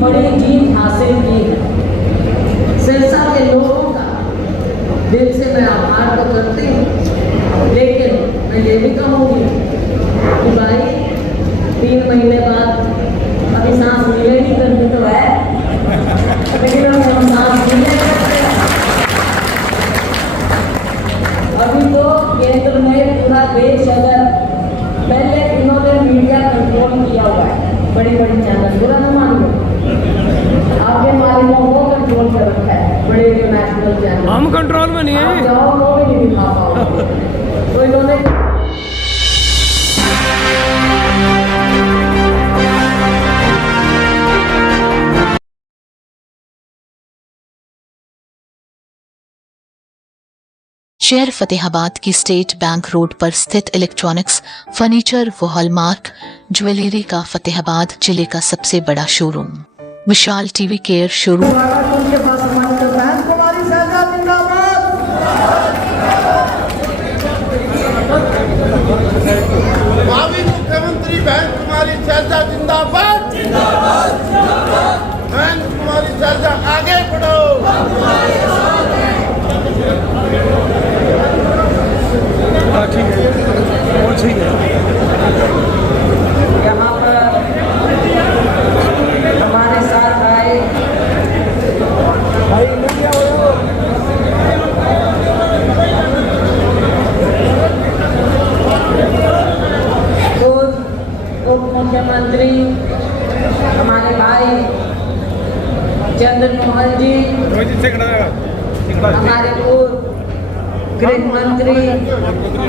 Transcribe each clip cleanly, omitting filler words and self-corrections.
बड़ी जीत हासिल की है। सिरसा के लोगों का दिल से मैं आभार तो करती हूँ, लेकिन मैं ये भी कहूँगी कि भाई 3 महीने बाद अभी सांस मिलेगी करनी तो है, लेकिन हम सांस नहीं ले सकते। अभी तो केंद्र में पूरा देश अगर पहले इन्होंने मीडिया कंट्रोल किया हुआ है, बड़ी बड़ी चैनल, बुरा न मान लो, आपके मालिकों को कंट्रोल कर रखा है, बड़े नेशनल चैनल। हम कंट्रोल में नहीं है, जाओ वो भी नहीं दिखा पाओगे। तो इन्होंने शहर फतेहाबाद की स्टेट बैंक रोड पर स्थित इलेक्ट्रॉनिक्स, फर्नीचर व हॉलमार्क ज्वेलरी का फतेहाबाद जिले का सबसे बड़ा शोरूम विशाल टीवी केयर शोरूम। मुख्यमंत्री बहन कुमारी शैलजा जिंदाबाद, जिंदाबाद, जिंदाबाद। बहन कुमारी शैलजा आगे बढ़ो। ठीक है, वो ठीक है। यहाँ पर हमारे साथ आए उप मुख्यमंत्री हमारे भाई चंद्र मोहन जी, हमारे पूर्व गृह मंत्री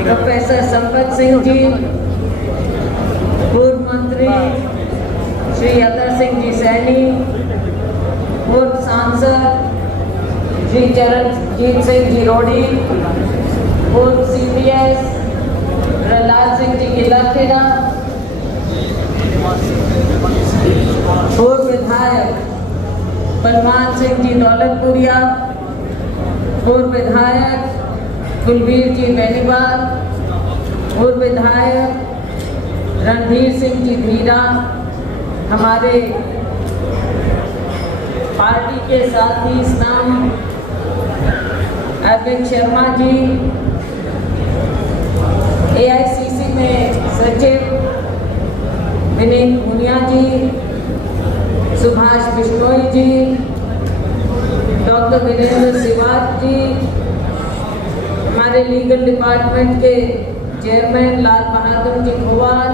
प्रोफेसर संपत सिंह जी, पूर्व मंत्री श्री अतर सिंह जी सैनी, पूर्व सांसद श्री चरणजीत सिंह जी रोडी, पूर्व CPS प्रहलाद सिंह जी गिलाखेड़ा, पूर्व विधायक बलवान सिंह जी दौलतपुरिया, पूर्व विधायक कुलवीर जी बेनीवाल, पूर्व विधायक रणधीर सिंह जी धीरा, हमारे पार्टी के साथी स्नाम अरविंद शर्मा जी, AICC में सचिव विनीत मुनिया जी, सुभाष बिश्नोई जी, डॉक्टर वीरेंद्र सिवाज जी, हमारे लीगल डिपार्टमेंट के चेयरमैन लाल बहादुर जी खुवार,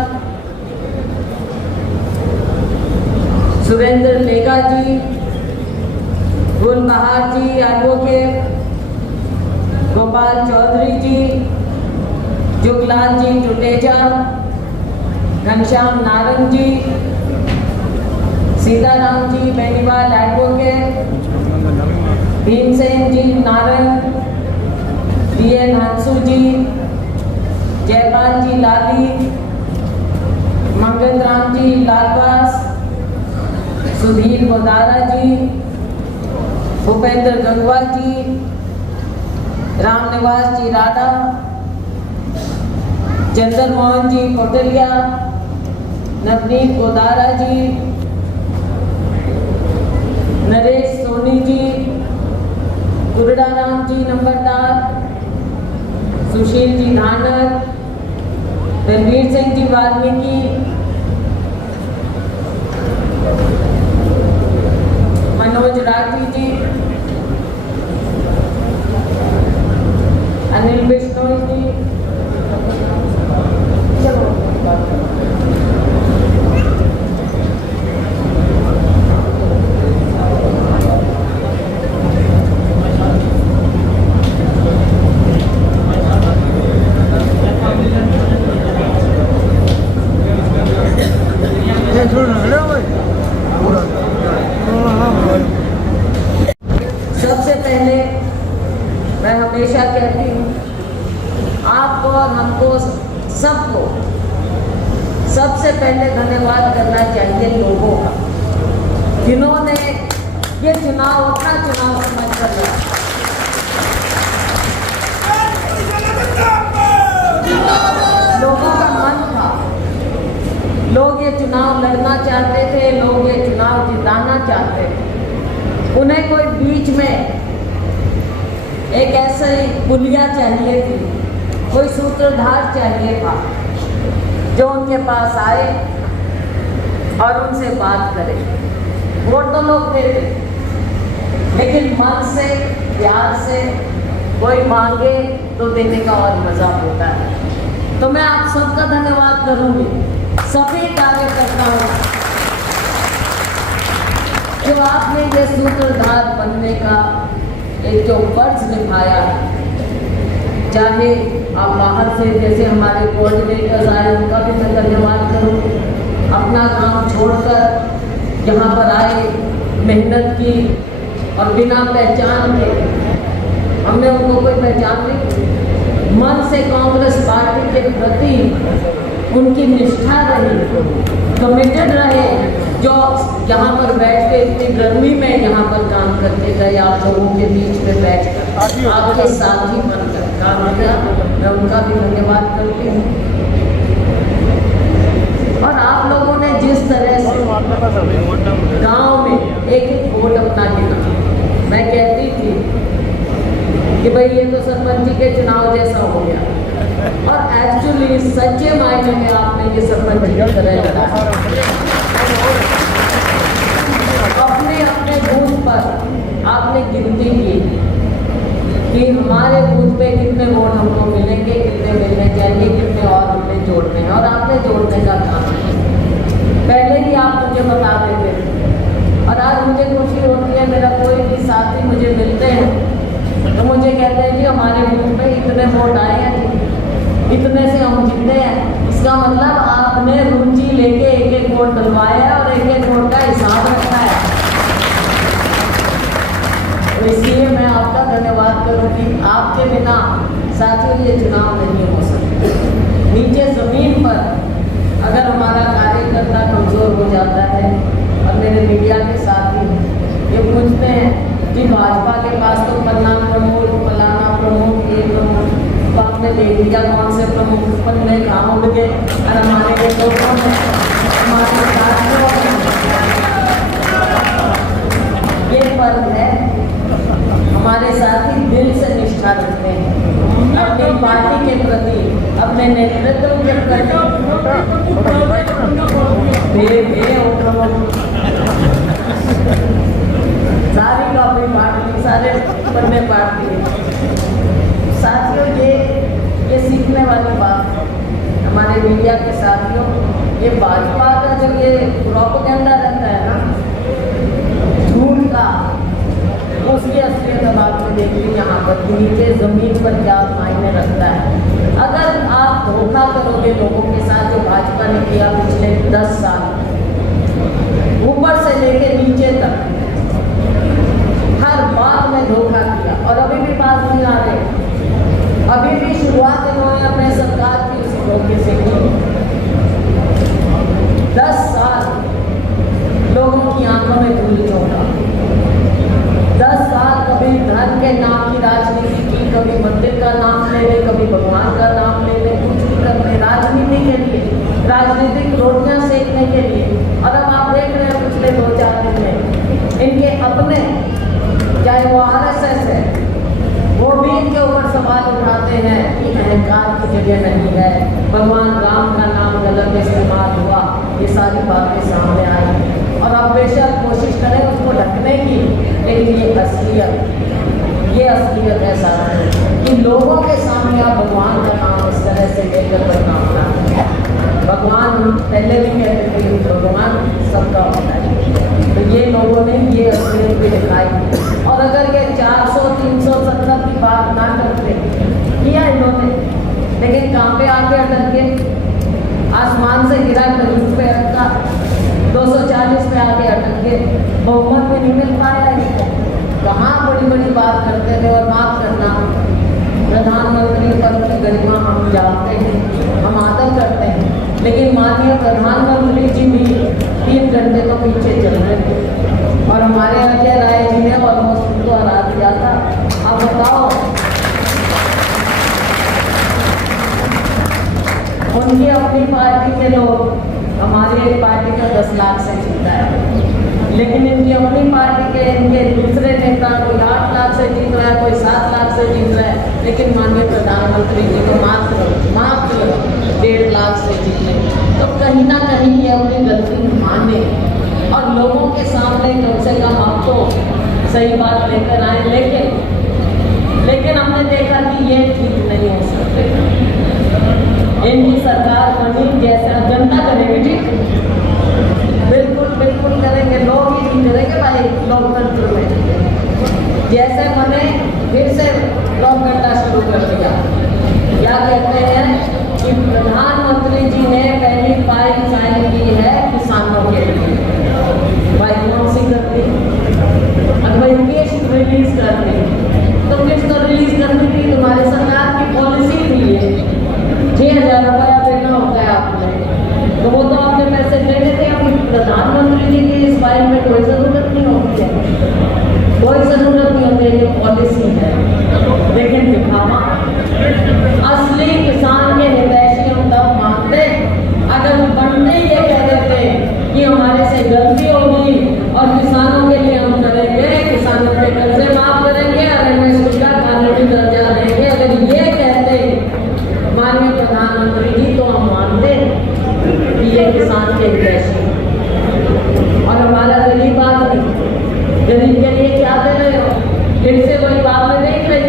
सुरेंद्र लेगा जी, गुलबहार जी एडवोकेट, गोपाल चौधरी जी, जुगलाल जी टुटेजा, घनश्याम नारंग जी, सीताराम जी बेनीवाल एडवोकेट, भीमसेन जी नारंग, DN हंसू जी, जयपाल जी लाली, मंगल राम जी लालवास, सुधीर गोदारा जी, भूपेंद्र गंगवा जी, रामनिवास जी राडा, चंद्र मोहन जी कोटलिया, नवनीत गोदारा जी, नरेश सोनी जी, गुरडा राम जी नंबरदार, सुशील जी धानर, रणवीर सिंह जी वाल्मीकि, मनोज राठी जी, अनिल बिश्नोई जी, सबसे पहले मैं हमेशा कहती हूँ आपको और हमको सबको सबसे पहले धन्यवाद करना चाहिए लोगों का, जिन्होंने ये चुनाव अपना चुनाव समझ कर लिया। लोगों का मन था, लोग ये चुनाव लड़ना चाहते थे, लोग ये चुनाव जिताना चाहते जाते, उन्हें कोई बीच में एक ऐसा ही पुलिया चाहिए थी, कोई सूत्रधार चाहिए था जो उनके पास आए और उनसे बात करे। वोट तो लोग देते, लेकिन मन से प्यार से कोई मांगे तो देने का और मजा होता है। तो मैं आप सबका धन्यवाद करूंगी, सभी कार्यकर्ताओं जो आपने ये सूत्रधार बनने का एक जो फर्ज निभाया, चाहे आप बाहर से जैसे हमारे कोऑर्डिनेटर्स आए उनका भी मैं धन्यवाद करूंगी, अपना काम छोड़कर यहाँ पर आए, मेहनत की और बिना पहचान के, हमने उनको कोई पहचान नहीं, मन से कांग्रेस पार्टी के प्रति उनकी निष्ठा रही, कमिटेड रहे, जो यहाँ पर बैठ के इतनी गर्मी में यहाँ पर काम करके गए, आप लोगों के बीच में बैठ कर आपके साथी बनकर काम किया, मैं उनका भी धन्यवाद करती हूँ। और आप लोगों ने जिस तरह से गांव में एक एक वोट अपना गिना, मैं कहती थी कि भाई ये तो सरपंच के चुनाव जैसा हो गया, और एक्चुअली सच्चे मायने में आपने ये सरपंच की तरह लड़ा। अपने अपने बूथ पर आपने गिनती की कि हमारे बूथ पे कितने वोट हमको मिलेंगे, कितने मिलने चाहिए, कितने और हमने जोड़ने हैं, और आपने जोड़ने का काम पहले ही आप मुझे बता देते थे। और आज मुझे खुशी होती है, मेरा कोई भी साथी मुझे मिलते हैं तो मुझे कहते हैं कि हमारे बूथ में इतने वोट आए हैं, इतने से हम जीते हैं। इसका मतलब आपने रुचि लेके एक एक वोट डलवाया और एक एक वोट का हिसाब रखा है। तो इसलिए मैं आपका धन्यवाद करूँगी। आपके बिना साथियों ये चुनाव नहीं हो सकते। नीचे जमीन पर अगर हमारा कार्यकर्ता कमजोर हो जाता है, और मेरे मीडिया के साथी ये पूछते हैं कि भाजपा के पास तो पन्ना प्रमुख, फलाना प्रमुख, ये प्रमुख, तो आपने देख लिया कौन से प्रमुख पन्ने कहाँ उड़ गए, और हमारे ये लोगों ने हमारे साथियों ये फर्क है। हमारे साथी दिल से निष्ठा रखते हैं अपनी पार्टी के प्रति, अपने नेतृत्व के प्रति। सारी कॉपी पार्टी, सारे पन्ने पार्टी। साथियों ये सीखने वाली बात है हमारे मीडिया के साथियों। ये भाजपा का जो ये प्रोपेगेंडा रहता है ना झूठ का, उसकी असलियत हम आपको देखिए यहाँ पर नीचे जमीन पर क्या मायने रखता है। अगर आप धोखा करोगे लोगों के साथ, जो भाजपा ने किया पिछले 10 साल, ऊपर से लेके नीचे तक हर बात में धोखा किया, और अभी भी बात नहीं आ रही। अभी भी शुरुआत इन्होंने अपने सरकार की उसी धोखे से की। 10 साल लोगों की आंखों में धूल झोंका, 10 साल कभी धन के नाम की राजनीति की, कभी मंदिर का नाम ले ले, कभी भगवान का नाम ले ले, कुछ भी करते राजनीति के लिए, राजनीतिक रोटियां सेकने के लिए। और अब आप देख रहे हैं पिछले 2-4 दिन में इनके अपने, चाहे वो RSS है, वो भी इनके ऊपर सवाल उठाते हैं कि अहंकार की जगह नहीं है, भगवान राम का नाम गलत इस्तेमाल हुआ, ये सारी बातें सामने आई। और आप बेशक कोशिश करें उसको ढकने की, लेकिन ये असलियत है साथ कि लोगों के सामने आप भगवान का नाम इस तरह से लेकर बदनाम है। भगवान पहले भी कहते थे कि भगवान सबका होता है, तो ये लोगों ने ये असलियत भी दिखाई। और अगर ये 400-370 की बात ना करते, किया इन्होंने, लेकिन कहाँ पे आके अटक गए, आसमान से गिरा खरीद पे अटका, 240 पे आके अटक गए, बहुमत में नहीं मिल पाया इनको। कहाँ बड़ी बड़ी बात करते थे। और बात करना, प्रधानमंत्री पद की गरिमा हम जानते हैं, हम आदर करते हैं, लेकिन माननीय प्रधानमंत्री जी भी 3 घंटे तो पीछे चल रहे थे, और हमारे अजय राय जी ने ऑलमोस्ट उनको हरा दिया था। अब बताओ, उनकी अपनी पार्टी के लोग, हमारी एक पार्टी का 10 लाख से जीता है। लेकिन इनकी अपनी पार्टी के इनके दूसरे नेता कोई 8 लाख से जीत रहा है, कोई 7 लाख से जीत रहा है, लेकिन माननीय प्रधानमंत्री जी तो मात्र 1.5 लाख से जीते। तो कहीं ना कहीं ये अपनी गलती माने और लोगों के सामने कम से कम अब तो सही बात लेकर आए। लेकिन हमने देखा कि ये ठीक नहीं हो सकते। इनकी सरकार बनी जैसा जनता करेगी, ठीक बिल्कुल करेंगे, लोग ही ठीक करेंगे भाई। लोकतंत्र में जैसे बने फिर से लोग करना शुरू कर दिया। क्या कहते हैं कि प्रधानमंत्री जी ने पहली फाइल साइन की है किसानों के लिए। भाई कौन सी कर दी? अगर भाई किस्त रिलीज कर दी तो किस्त तो रिलीज करने की तुम्हारी सरकार की पॉलिसी भी है। 6,000 रुपया देना होता है आपने, तो वो तो आपने पैसे दे देते हैं। प्रधानमंत्री जी की इस फाइल में कोई ज़रूरत नहीं होती है, कोई ज़रूरत नहीं होती है, ये पॉलिसी है। लेकिन दिखावा असली किसान के हितैषी हम तब मानते अगर बनते ये कह देते कि हमारे से गलती होगी और किसानों के लिए हम करेंगे, किसानों के कर्जे माफ करेंगे और एमएसपी का कानूनी दर्जा देंगे। अगर ये कहते माननीय प्रधानमंत्री जी तो हम मानते कि ये किसान के हितैषी और हमारा गरीब आदमी, गरीब के लिए क्या दे रहे हो? फिर से वही बात मैं देख रही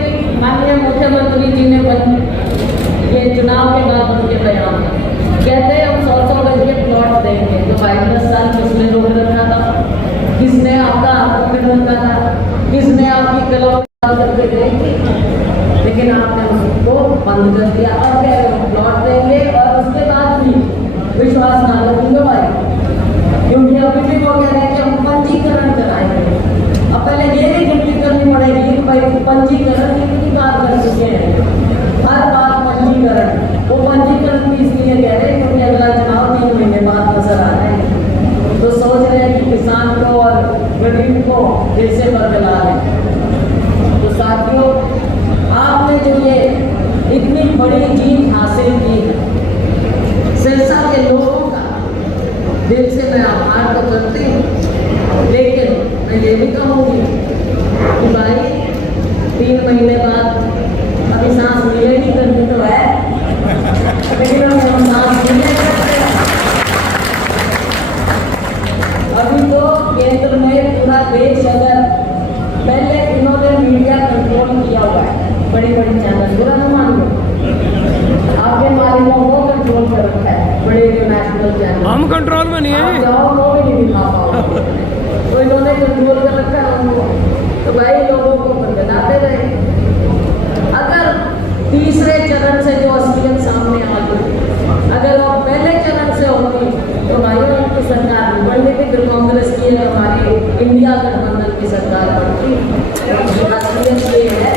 थी माननीय मुख्यमंत्री जी ने ये चुनाव के बाद उनके बयान कहते हैं हम 100 गज के प्लॉट देंगे। तो भाई 10 साल किसने रोक रखा था? किसने आपका हाथ पकड़ रखा था? किसने आपकी कलम करके दी? लेकिन आपने उसको बंद कर दिया और कह रहे हो प्लॉट देंगे और उसके बाद भी विश्वास ना रखेंगे भाई, क्योंकि अभी भी वो कह रहे हैं कि हम पंजीकरण कराएंगे। अब पहले ये नहीं गिनती करनी पड़ेगी भाई पंजीकरण कितनी बार कर चुके हैं, हर बार पंजीकरण। वो पंजीकरण भी इसलिए कह रहे हैं क्योंकि अगला चुनाव 3 महीने बाद नजर आ रहे हैं, तो सोच रहे हैं कि किसान को और गरीब को फिर से बदला लें। तो साथियों, आपने जो ये इतनी बड़ी जीत हासिल की है, सिरसा के लोगों का दिल से मैं आभार तो करती हूँ, लेकिन मैं ये भी कहूँगी कि भाई 3 महीने बाद अभी सांस मिलेगी करनी तो है, लेकिन हम सांस मिले अभी तो केंद्र में पूरा देश अगर पहले इन्होंने मीडिया कंट्रोल किया हुआ है, बड़ी चैनल बुरा न मान लो, आपके मालिकों को कंट्रोल कर रखा है, बड़े इंटरनेशनल चैनल। हम कंट्रोल में नहीं है, जाओ वो भी नहीं दिखा पाओगे, तो इन्होंने कंट्रोल कर रखा है उनको। तो भाई लोगों को बदलाते रहे। अगर तीसरे चरण से जो असलियत सामने आ गई, अगर वो पहले चरण से होती तो भाई उनकी सरकार बनती थी, फिर कांग्रेस की हमारी इंडिया गठबंधन की सरकार बनती। असलियत ये है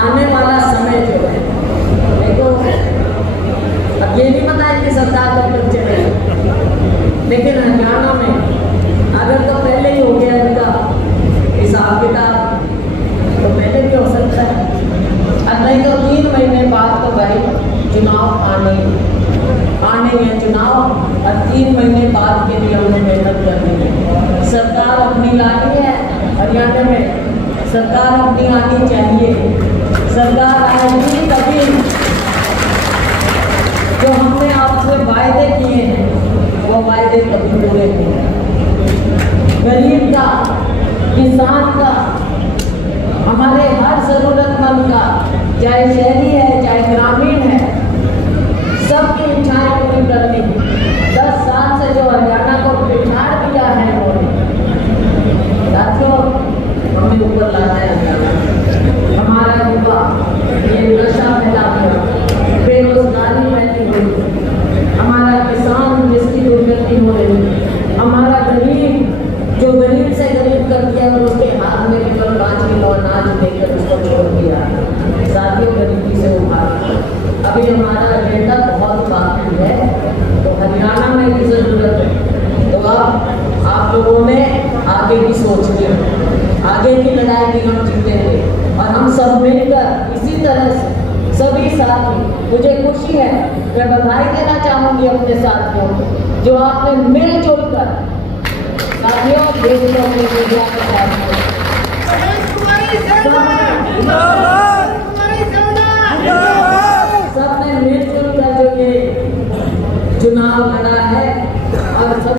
आने वाला समय जो है, देखो अब ये नहीं पता है कि सरकार कब तक चलेगी, लेकिन हरियाणा में अगर तो पहले ही हो गया इनका हिसाब किताब तो पहले भी हो सकता है, अब नहीं तो 3 महीने बाद तो भाई चुनाव आने हैं चुनाव, और 3 महीने बाद के लिए हमने मेहनत करनी है। सरकार अपनी लानी है हरियाणा में, सरकार अपनी आनी चाहिए। सरकार आएगी तभी जो हमने आपसे वायदे किए हैं वो वायदे कभी पूरे होंगे। गरीब का, किसान का, हमारे हर जरूरतमंद का, चाहे शहरी है चाहे ग्रामीण है, सबकी इच्छाएं पूरी करनी। 10 साल से जो हरियाणा को पिछाड़ दिया है उन्होंने, साथियों हमें ऊपर लाना है हरियाणा। हमारा युवा ये नशा फैला गया, बेरोजगारी फैली हुई, हमारा किसान जिसकी दुर्गति हो रही, हमारा गरीब जो गरीब से गरीब कर दिया और उसके हाथ में केवल 5 किलो अनाज देकर उसको छोड़ दिया। साथियों गरीबी से उभार, अभी हमारा एजेंडा बहुत बाकी है, तो हरियाणा में भी जरूरत है। तो अब आप लोगों ने आगे की सोचनी है, आगे की लड़ाई भी हम जीतेंगे और हम सब मिलकर इसी तरह से सभी साथी, मुझे खुशी है, मैं बधाई देना चाहूंगी अपने साथियों को जो आपने मिलजुल कर साथियों देश को अपनी मीडिया के साथ